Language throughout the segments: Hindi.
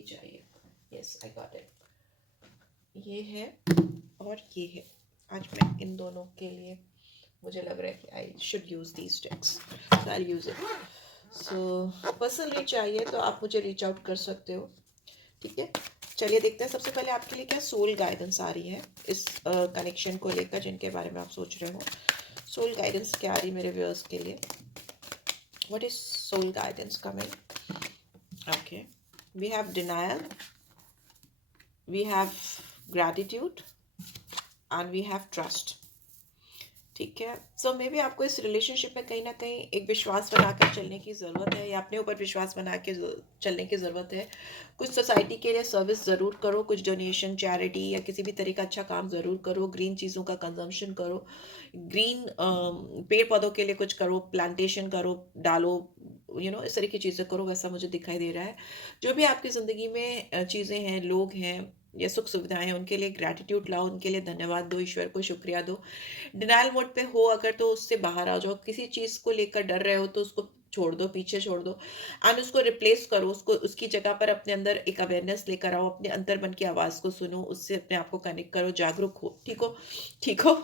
ही चाहिए. Yes, I got it. ये है और ये है. आज मैं इन दोनों के लिए मुझे लग रहा है कि I should use these takes. I use it. So personally चाहिए तो आप मुझे रीच आउट कर सकते हो. ठीक है, चलिए देखते हैं. सबसे पहले आपके लिए क्या सोल गाइडेंस आ रही है इस कनेक्शन को लेकर, जिनके बारे में आप सोच रहे हो. सोल गाइडेंस क्या आ रही है मेरे व्यूअर्स के लिए? What is soul guidance coming? Okay, we have denial, we have gratitude and we have trust. ठीक है, सो मे बी आपको इस रिलेशनशिप में कहीं ना कहीं एक विश्वास बनाकर चलने की ज़रूरत है, या अपने ऊपर विश्वास बना के चलने की ज़रूरत है. कुछ सोसाइटी के लिए सर्विस ज़रूर करो, कुछ डोनेशन, चैरिटी या किसी भी तरह का अच्छा काम ज़रूर करो. ग्रीन चीज़ों का कंजम्पशन करो, ग्रीन पेड़ पौधों के लिए कुछ करो, प्लांटेशन करो, डालो, इस तरह की चीज़ें करो. वैसा मुझे दिखाई दे रहा है. जो भी आपकी ज़िंदगी में चीज़ें हैं, लोग हैं या सुख सुविधाएं हैं, उनके लिए ग्रैटिट्यूड लाओ, उनके लिए धन्यवाद दो, ईश्वर को शुक्रिया दो. डिनायल मोड पे हो अगर तो उससे बाहर आ जाओ. किसी चीज़ को लेकर डर रहे हो तो उसको छोड़ दो, पीछे छोड़ दो एंड उसको रिप्लेस करो. उसको उसकी जगह पर अपने अंदर एक अवेयरनेस लेकर आओ, अपने अंतर मन की आवाज़ को सुनो, उससे अपने आप को कनेक्ट करो, जागरूक हो. ठीक हो, ठीक हो,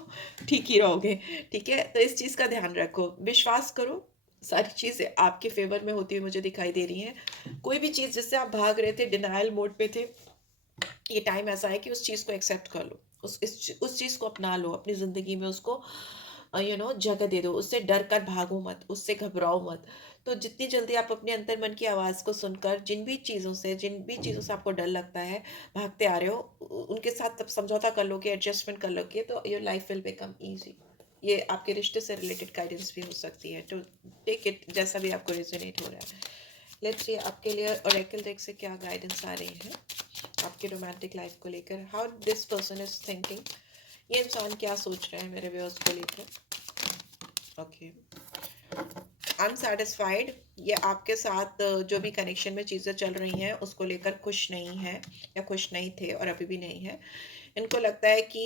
ठीक ही रहोगे. ठीक है, तो इस चीज़ का ध्यान रखो, विश्वास करो. सारी चीज़ें आपके फेवर में होती हुई मुझे दिखाई दे रही हैं. कोई भी चीज़ जिससे आप भाग रहे थे, डिनायल मोड पे थे, ये टाइम ऐसा है कि उस चीज़ को एक्सेप्ट कर लो, उस चीज़ को अपना लो अपनी ज़िंदगी में. उसको जगह दे दो. उससे डर कर भागो मत, उससे घबराओ मत. तो जितनी जल्दी आप अपने अंतर मन की आवाज़ को सुनकर जिन भी चीज़ों से आपको डर लगता है, भागते आ रहे हो, उनके साथ तब समझौता कर लोगे, एडजस्टमेंट कर लोगे, तो your life will become easy. ये आपके रिश्ते से रिलेटेड गाइडेंस भी हो सकती है, तो टेक इट जैसा भी आपको रेजोनेट हो रहा है. लेट्स सी आपके लिए ओरेकल डेक से क्या गाइडेंस आ रही है आपकी रोमांटिक लाइफ को लेकर. How this person is thinking. ये इंसान क्या सोच रहे हैं मेरे व्यूअर्स को लेकर. Okay, unsatisfied. ये आपके साथ जो भी कनेक्शन में चीज़ें चल रही हैं उसको लेकर खुश नहीं है, या खुश नहीं थे और अभी भी नहीं है. इनको लगता है कि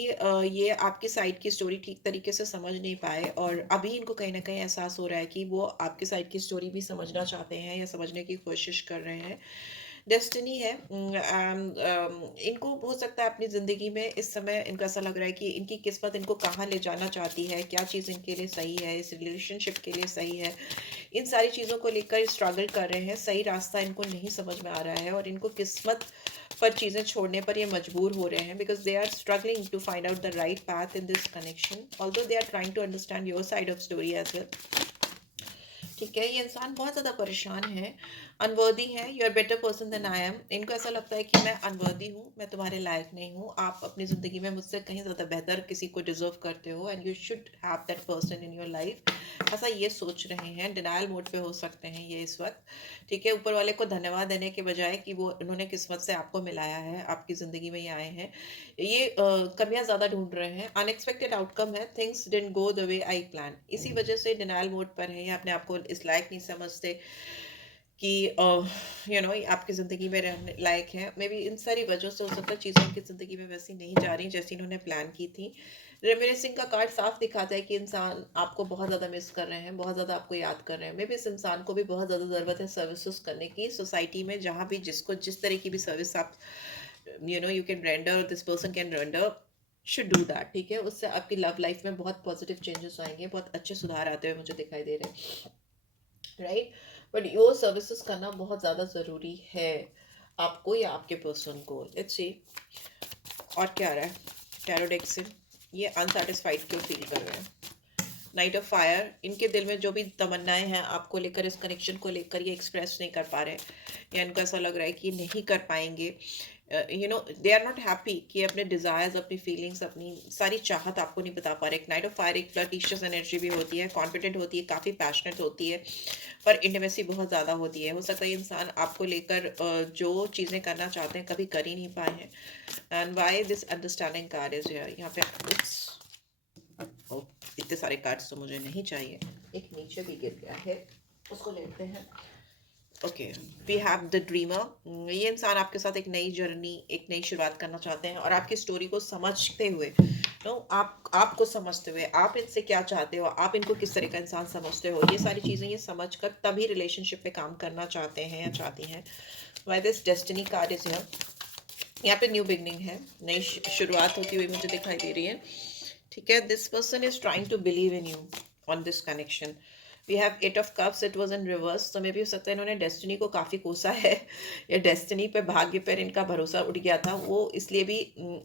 ये आपकी साइड की स्टोरी ठीक तरीके से समझ नहीं पाए, और अभी इनको कहीं ना कहीं एहसास हो रहा है कि वो आपकी साइड की स्टोरी भी समझना चाहते हैं या समझने की कोशिश कर रहे हैं. डेस्टिनी है. इनको हो सकता है अपनी ज़िंदगी में इस समय इनको ऐसा लग रहा है कि इनकी किस्मत इनको कहाँ ले जाना चाहती है, क्या चीज़ इनके लिए सही है, इस रिलेशनशिप के लिए सही है. इन सारी चीज़ों को लेकर स्ट्रगल कर रहे हैं. सही रास्ता इनको नहीं समझ में आ रहा है, और इनको किस्मत पर चीज़ें छोड़ने पर ये मजबूर हो रहे हैं, because they are struggling to find out the right path in this connection, although they are trying to understand your side of story as well. ठीक है, ये इंसान बहुत ज़्यादा परेशान है, अनवर्दी है. You are better person than I am. इनको ऐसा लगता है कि मैं अनवर्दी हूँ, मैं तुम्हारे लायक नहीं हूँ, आप अपनी ज़िंदगी में मुझसे कहीं ज़्यादा बेहतर किसी को डिजर्व करते हो, and you should have that person in your life. ऐसा ये सोच रहे हैं. डिनायल मोड पे हो सकते हैं ये इस वक्त. ठीक है, ऊपर वाले को धन्यवाद देने के बजाय कि वो उन्होंने किस्मत से आपको मिलाया है, आपकी ज़िंदगी में ये आए हैं, ये कमियां ज़्यादा ढूंढ रहे हैं. अनएक्सपेक्टेड आउटकम है, things didn't go the way I plan. इसी वजह से डिनायल मोड पर है, या अपने आप को इस लायक नहीं समझते कि आपकी ज़िंदगी में रहने लायक है. मे बी इन सारी वजहों से हो सकता है चीज़ें इनकी ज़िंदगी में वैसी नहीं जा रही जैसी इन्होंने प्लान की थी. रेमिनिसिंग का कार्ड साफ दिखाता है कि इंसान आपको बहुत ज़्यादा मिस कर रहे हैं, बहुत ज़्यादा आपको याद कर रहे हैं. मे बी इस इंसान को भी बहुत ज़्यादा ज़रूरत है सर्विसेज करने की सोसाइटी में, जहाँ भी जिसको जिस तरह की भी सर्विस आप you can render, this person can render, should do that. ठीक है, उससे आपकी लव लाइफ में बहुत पॉजिटिव चेंजेस आएंगे, बहुत अच्छे सुधार आते हुए मुझे दिखाई दे रहे हैं. राइट, बट योर सर्विसेज करना बहुत ज़्यादा ज़रूरी है, आपको या आपके पर्सन को. लेट्स सी और क्या आ रहा है टैरो डेक से. ये अनसेटिस्फाइड क्यों फील कर रहे हैं. Night of fire. इनके दिल में जो भी तमन्नाएं हैं आपको लेकर, इस कनेक्शन को लेकर, ये एक्सप्रेस नहीं कर पा रहे, या इनको ऐसा लग रहा है कि ये नहीं कर पाएंगे. दे आर नॉट हैप्पी कि अपने डिज़ायर्स, अपनी फीलिंग्स, अपनी सारी चाहत आपको नहीं बता पा रहे. नाइट ऑफ फायर एक फ्लर्टिशियस एनर्जी भी होती है, कॉन्फिडेंट होती है, काफ़ी पैशनेट होती है, पर इंटीमेसी बहुत ज़्यादा होती है. हो सकता है इंसान आपको लेकर जो चीज़ें करना चाहते हैं कभी कर ही नहीं पाए हैं. And why this understanding card is here. यहाँ पे इतने सारे कार्ड्स तो मुझे नहीं चाहिए. एक नीचे भी गिर गया है, उसको लेते हैं. Okay, we have the dreamer. ये इंसान आपके साथ एक नई जर्नी, एक नई शुरुआत करना चाहते हैं, और आपकी स्टोरी को समझते हुए नो आप आपको समझते हुए आप इनसे क्या चाहते हो, आप इनको किस तरह का इंसान समझते हो, ये सारी चीज़ें ये समझ कर तभी रिलेशनशिप पे काम करना चाहते हैं या चाहती हैं। Why this destiny card is here. यहाँ पे न्यू बिगनिंग है, नई शुरुआत होती हुई मुझे दिखाई दे रही है। ठीक है, this person is trying to believe in you on this connection. We have eight of cups, it was in reverse, तो मे भी हो सकता है इन्होंने डेस्टिनी को काफ़ी कोसा है या डेस्टिनी पे, भाग्य पर इनका भरोसा उठ गया था, वो इसलिए भी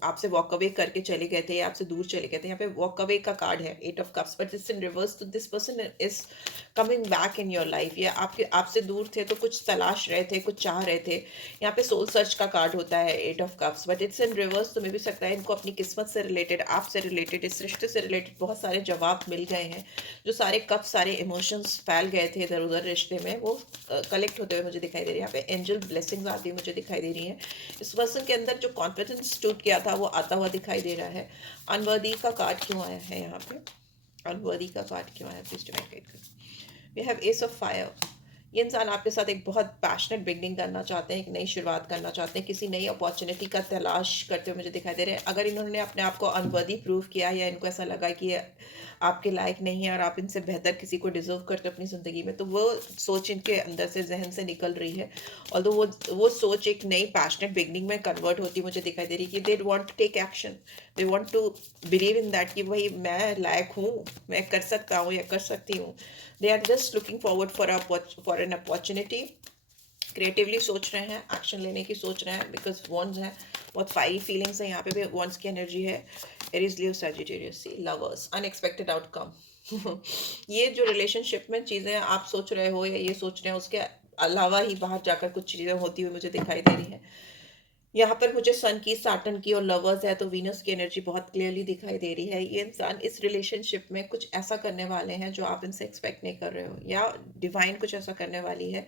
आपसे वॉक अवे करके चले गए थे या आपसे दूर चले गए थे। यहाँ पे वॉक अवे का कार्ड है, eight of cups, but it's in reverse, तो this person is coming back in your life, या आपके आपसे दूर थे तो कुछ तलाश रहे थे, कुछ चाह रहे थे। यहाँ पे सोल सर्च का कार्ड होता है, eight of cups, but it's in reverse, तो मे भी सकता है इनको अपनी किस्मत से रिलेटेड, आपसे रिलेटेड, इस रिश्ते से रिलेटेड बहुत सारे जवाब मिल गए हैं। जो सारे कप, सारे इमोशंस फैल गए थे इधर उधर रिश्ते में, वो कलेक्ट होते हुए मुझे दिखाई दे रही है। यहाँ पे एंजल ब्लेसिंग्स आती हुई मुझे दिखाई दे रही है। इस पर्सन के अंदर जो कॉन्फिडेंस टूट गया था वो आता हुआ दिखाई दे रहा है। अनवर्दी का कार्ड क्यों आया है यहाँ पे? अनवर्दी का कार्ड क्यों आया? प्लीज डिवाइन गाइड करें। We have ace of fire. ये इंसान आपके साथ एक बहुत पैशनेट बिगनिंग करना चाहते हैं, एक नई शुरुआत करना चाहते हैं, किसी नई अपॉर्चुनिटी का तलाश करते हुए मुझे दिखाई दे रहे हैं। अगर इन्होंने अपने आप को अनवर्दी प्रूव किया या इनको ऐसा लगा कि ये आपके लायक नहीं है और आप इनसे बेहतर किसी को डिजर्व करते हो अपनी ज़िंदगी में, तो वो सोच इनके अंदर से, जहन से निकल रही है। और वो सोच एक नई पैशनेट बिगनिंग में कन्वर्ट होती मुझे दिखाई दे रही है कि they want to take action, they want to believe in that कि भाई मैं लायक हूँ, मैं कर सकता हूँ या कर सकती हूँ। They are just looking forward for an opportunity. Creatively सोच रहे हैं, एक्शन लेने की सोच रहे हैं, बिकॉज वॉन्स है, बहुत फायरी फीलिंग्स है यहाँ पे भी, वॉन्स की एनर्जी है। एरीज, लियो, सजिटेरियस, सी लवर्स, अनएक्सपेक्टेड आउटकम। ये जो रिलेशनशिप में चीज़ें आप सोच रहे हो या ये सोच रहे हैं, उसके अलावा ही बाहर जाकर कुछ चीज़ें होती हुई मुझे दिखाई दे रही हैं। यहाँ पर मुझे सन की, सैटर्न की और लवर्स है, तो वीनस की एनर्जी बहुत क्लियरली दिखाई दे रही है। ये इंसान इस रिलेशनशिप में कुछ ऐसा करने वाले हैं जो आप इनसे एक्सपेक्ट नहीं कर रहे हो, या डिवाइन कुछ ऐसा करने वाली है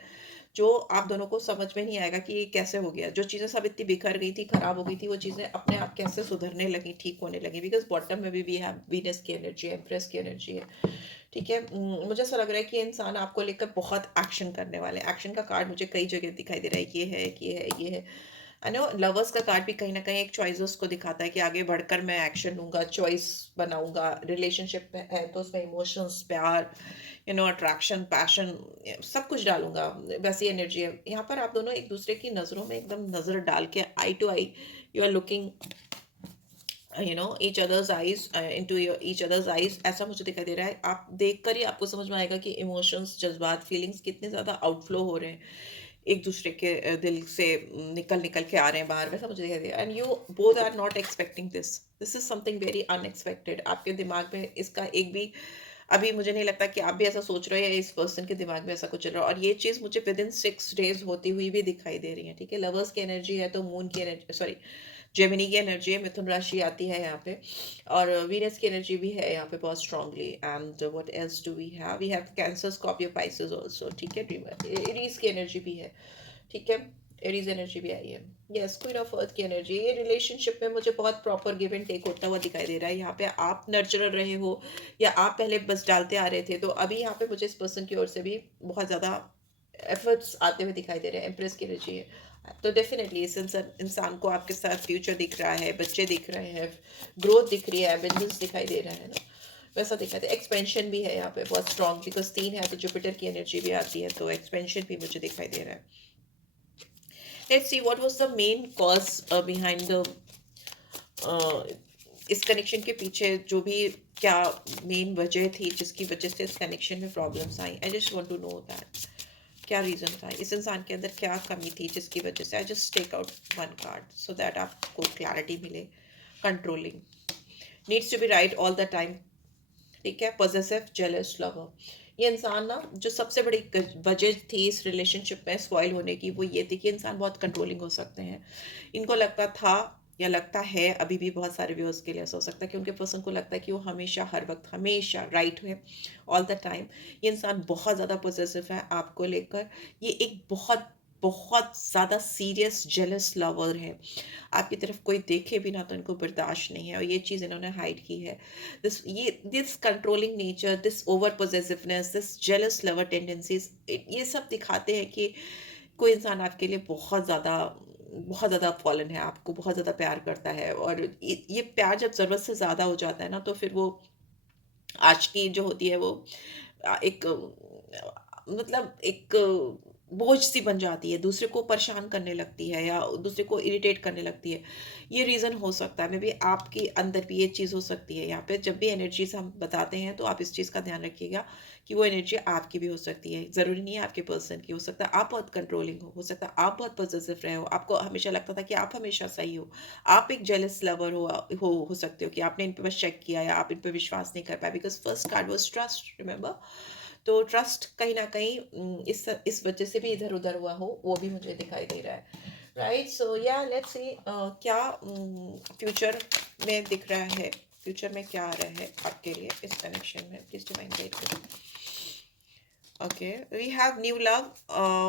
जो आप दोनों को समझ में नहीं आएगा कि ये कैसे हो गया। जो चीज़ें सब इतनी बिखर गई थी, खराब हो गई थी, वो चीज़ें अपने आप कैसे सुधरने लगी, ठीक होने लगी, बिकॉज बॉटम में भी वी हैव वीनस की एनर्जी, एम्प्रेस की एनर्जी है। ठीक है, मुझे ऐसा लग रहा है कि ये इंसान आपको लेकर बहुत एक्शन करने वाले हैं। एक्शन का कार्ड मुझे कई जगह दिखाई दे रहा है, ये है, ये है, ये है। आई नो लवर्स का कार्ड भी कहीं ना कहीं एक चॉइसेस को दिखाता है कि आगे बढ़कर मैं एक्शन लूंगा, चॉइस बनाऊंगा। रिलेशनशिप में है तो उसमें इमोशंस, प्यार, अट्रैक्शन, पैशन, सब कुछ डालूंगा, वैसी एनर्जी है यहाँ पर। आप दोनों एक दूसरे की नज़रों में एकदम नज़र डाल के, eye to eye, you are looking each others eyes, into your each others eyes, ऐसा मुझे दिखाई दे रहा है। आप देखकर ही आपको समझ में आएगा कि इमोशंस, जज्बात, फीलिंग्स कितने ज़्यादा आउटफ्लो हो रहे हैं एक दूसरे के दिल से, निकल निकल के आ रहे हैं बाहर, वैसा मुझे दिखाई दे रहा है। And you both are not expecting this, this is something very unexpected. आपके दिमाग में इसका एक भी, अभी मुझे नहीं लगता कि आप भी ऐसा सोच रहे हो या इस पर्सन के दिमाग में ऐसा कुछ चल रहा है। और ये चीज़ मुझे विद इन 6 डेज होती हुई भी दिखाई दे रही है। ठीक है, लवर्स की एनर्जी है तो मून की एनर्जी, सॉरी, जेमिनी की एनर्जी है, मिथुन राशि आती है यहाँ पे, और वीनस की एनर्जी भी है यहाँ पे बहुत strongly. And what else do we have Cancer, Scorpio, Pisces also. ठीक है, एरीज की एनर्जी भी है। ठीक है, एरीज एनर्जी भी आई है। यस, क्वीन ऑफ अर्थ की एनर्जी। ये रिलेशनशिप में मुझे बहुत प्रॉपर गिव एंड टेक होता हुआ दिखाई दे रहा है। यहाँ पे आप नर्चरर रहे हो या आप पहले बस डालते आ रहे थे, तो अभी यहाँ पे मुझे इस पर्सन की ओर से भी बहुत ज़्यादा एफर्ट्स आते हुए दिखाई दे रहे हैं। एम्प्रेस की एनर्जी है, तो डेफिनेटली इस इंसान को आपके साथ फ्यूचर दिख रहा है, बच्चे दिख रहे हैं, ग्रोथ दिख रही है, बिजनेस दिखाई दे रहा है ना, वैसा दिखाई दे। एक्सपेंशन भी है यहाँ पे बहुत स्ट्रॉन्ग, बिकॉज 3 है तो जुपिटर की एनर्जी भी आती है, तो एक्सपेंशन भी मुझे दिखाई दे रहा है। Let's see what was the main cause behind the इस कनेक्शन के पीछे जो भी क्या मेन वजह थी जिसकी वजह से इस कनेक्शन में प्रॉब्लम्स आई। I just want to know that क्या रीज़न था, इस इंसान के अंदर क्या कमी थी जिसकी वजह से। I just take out one card so that आपको क्लैरिटी मिले। Controlling, needs to be right all the time. ठीक है, पॉजेसिव, जेलस, लवर। ये इंसान ना, जो सबसे बड़ी वजह थी इस रिलेशनशिप में स्पॉइल होने की, वो ये थी कि इंसान बहुत कंट्रोलिंग हो सकते हैं। इनको लगता था या लगता है, अभी भी बहुत सारे व्यूअर्स के लिए ऐसा हो सकता है कि उनके पर्सन को लगता है कि वो हमेशा, हर वक्त, हमेशा राइट है, ऑल द टाइम। ये इंसान बहुत ज़्यादा पॉजेसिव है आपको लेकर। ये एक बहुत बहुत ज़्यादा सीरियस जेलस लवर है। आपकी तरफ कोई देखे भी ना तो इनको बर्दाश्त नहीं है, और ये चीज़ इन्होंने हाइड की है। This controlling nature, this over possessiveness, this jealous lover tendencies, ये सब दिखाते हैं कि कोई इंसान आपके लिए बहुत ज़्यादा बहुत ज़्यादा फॉलन है, आपको बहुत ज़्यादा प्यार करता है, और ये प्यार जब ज़रूरत से ज़्यादा हो जाता है ना, तो फिर वो आशिकी जो होती है वो एक मतलब एक बोझ सी बन जाती है, दूसरे को परेशान करने लगती है या दूसरे को इरिटेट करने लगती है। ये रीज़न हो सकता है, मे बी आपके अंदर भी ये चीज़ हो सकती है। यहाँ पे जब भी एनर्जीज़ हम बताते हैं तो आप इस चीज़ का ध्यान रखिएगा कि वो एनर्जी आपकी भी हो सकती है, ज़रूरी नहीं है आपके पर्सन की। हो सकता है आप बहुत कंट्रोलिंग हो सकता है आप बहुत पॉसेसिव रहे हो, आपको हमेशा लगता था कि आप हमेशा सही हो। आप एक जेलस लवर हो सकते हो कि आपने इन पे बस चेक किया या आप इन पे विश्वास नहीं कर पाए, because first card was trust, remember? तो ट्रस्ट कहीं न कहीं इस वजह से भी इधर-उधर हुआ हो, वो भी मुझे दिखाई दे रहा है। राइट? सो या लेट्स सी क्या फ्यूचर में दिख रहा है, फ्यूचर में क्या आ रहा है आपके लिए इस कनेक्शन में? प्लीज़ डिवाइन गाइड करें। Okay, we have new love.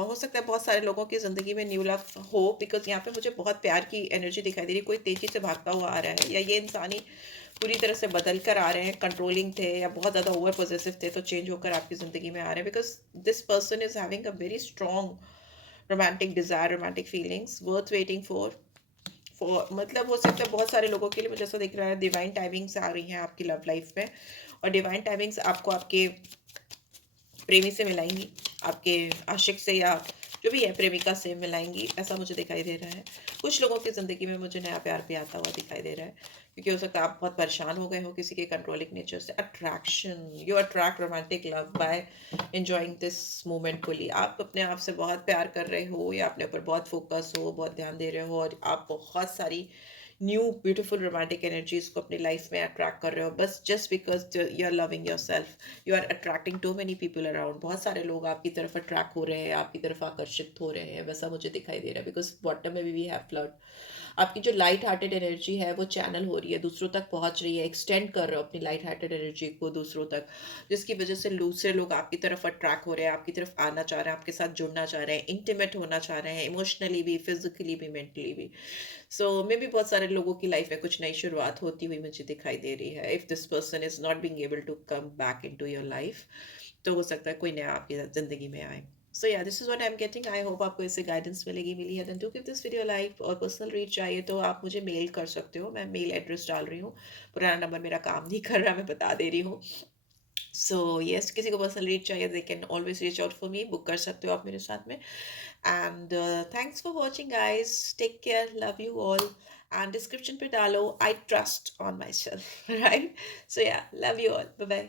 हो सकता है बहुत सारे लोगों की ज़िंदगी में न्यू लव हो, बिकॉज़ यहाँ पे मुझे बहुत प्यार की एनर्जी दिखाई दे रही है, कोई तेज़ी से भागता हुआ आ रहा है, या ये इंसान ही पूरी तरह से बदल कर आ रहे हैं, कंट्रोलिंग थे या बहुत ज़्यादा ओवर पॉसेसिव थे तो चेंज होकर आपकी ज़िंदगी में आ रहे हैं, because this person is having a very strong romantic desire, romantic feelings worth waiting for मतलब हो सकता है बहुत सारे लोगों के लिए मुझे ऐसा दिख रहा है डिवाइन टाइमिंग्स आ रही हैं आपकी लव लाइफ में, और डिवाइन टाइमिंग्स आपको आपके प्रेमी से मिलाएँगी, आपके आशिक से या जो भी है प्रेमिका से मिलाएँगी, ऐसा मुझे दिखाई दे रहा है। कुछ लोगों की ज़िंदगी में मुझे नया प्यार भी आता हुआ दिखाई दे रहा है, क्योंकि हो सकता है आप बहुत परेशान हो गए हो किसी के कंट्रोलिंग नेचर से। Attraction, you attract romantic love by enjoying this moment fully. आप अपने आप से बहुत प्यार कर रहे हो या अपने ऊपर बहुत फ़ोकस हो, बहुत ध्यान दे रहे हो, और आप बहुत सारी न्यू ब्यूटीफुल रोमांटिक एनर्जीज़ को अपनी लाइफ में अट्रैक्ट कर रहे हो, बस just because you are loving yourself. You are attracting to many people around, बहुत सारे लोग आपकी तरफ अट्रैक्ट हो रहे हैं, आपकी तरफ आकर्षित हो रहे हैं, वैसा मुझे दिखाई दे रहा है, बिकॉज बॉटम में भी वी हैव फ्लर्ट। आपकी जो लाइट हार्टेड एनर्जी है वो चैनल हो रही है, दूसरों तक पहुंच रही है, एक्सटेंड कर रहे हो अपनी लाइट हार्टेड एनर्जी को दूसरों तक, जिसकी वजह से दूसरे लोग आपकी तरफ अट्रैक्ट हो रहे हैं, आपकी तरफ आना चाह रहे हैं, आपके साथ जुड़ना चाह रहे हैं, इंटीमेट होना चाह रहे हैं, इमोशनली भी, फिजिकली भी, मेंटली भी। सो मे बी बहुत सारे लोगों की लाइफ में कुछ नई शुरुआत होती हुई मुझे दिखाई दे रही है, if this person is not being able to come back into your life, तो हो सकता है कोई नया आपकी ज़िंदगी में आए। सो या this is what I am getting, I hope आपको इससे गाइडेंस मिली है। Then to give this video like, और पर्सनल रीच चाहिए तो आप मुझे मेल कर सकते हो, मैं मेल एड्रेस डाल रही हूँ। पुराना नंबर मेरा काम नहीं कर रहा, मैं बता दे रही हूँ। सो यस, किसी को पर्सनल रीच चाहिए they can always reach out for me, book कर सकते हो आप मेरे साथ में। And thanks for watching guys, take care, love you all. And description पे डालो I trust on myself, right? So yeah, love you all, bye bye.